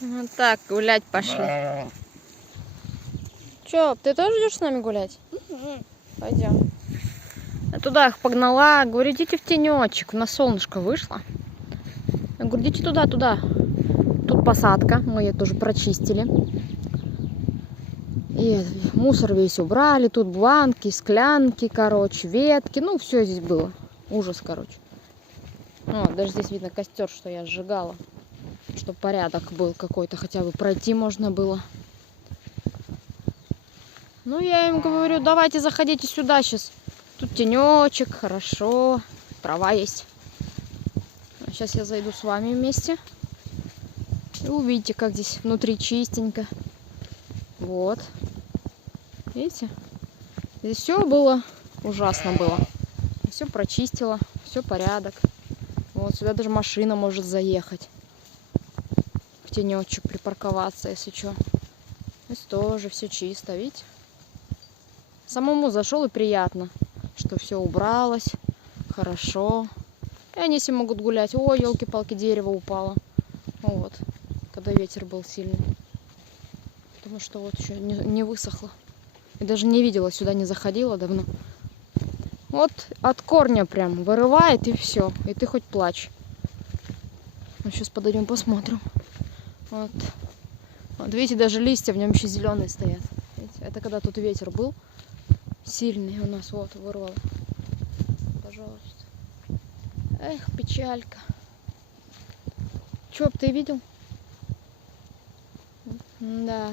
Вот так, гулять пошли. Че, ты тоже идешь с нами гулять? Пойдем. Я туда их погнала. Говорю, идите в тенечек. На солнышко вышло. Я говорю, идите туда, туда. Тут посадка. Мы ее тоже прочистили. И мусор весь убрали. Тут банки, склянки, короче, ветки. Ну, все здесь было. Ужас, короче. О, даже здесь видно костер, что я сжигала. Чтобы порядок был какой-то. Хотя бы пройти можно было. Ну, я им говорю, давайте заходите сюда сейчас. Тут тенечек, хорошо. Трава есть. Сейчас я зайду с вами вместе. И увидите, как здесь внутри чистенько. Вот. Видите? Здесь все было ужасно было. Все прочистила, все порядок. Вот сюда даже машина может заехать. В тенечек припарковаться, если что. Здесь тоже все чисто, видите? Самому зашел и приятно, что все убралось, хорошо. И они все могут гулять. Ой, елки-палки, дерево упало. Вот, когда ветер был сильный. Потому что вот еще не высохло. И даже не видела, сюда не заходила давно. Вот от корня прям вырывает и все. И ты хоть плачь. Ну, сейчас подойдем посмотрим. Вот. Вот видите, даже листья в нем еще зеленые стоят. Видите? Это когда тут ветер был сильный у нас. Вот, вырвало. Пожалуйста. Эх, печалька. Чё б ты видел? Да.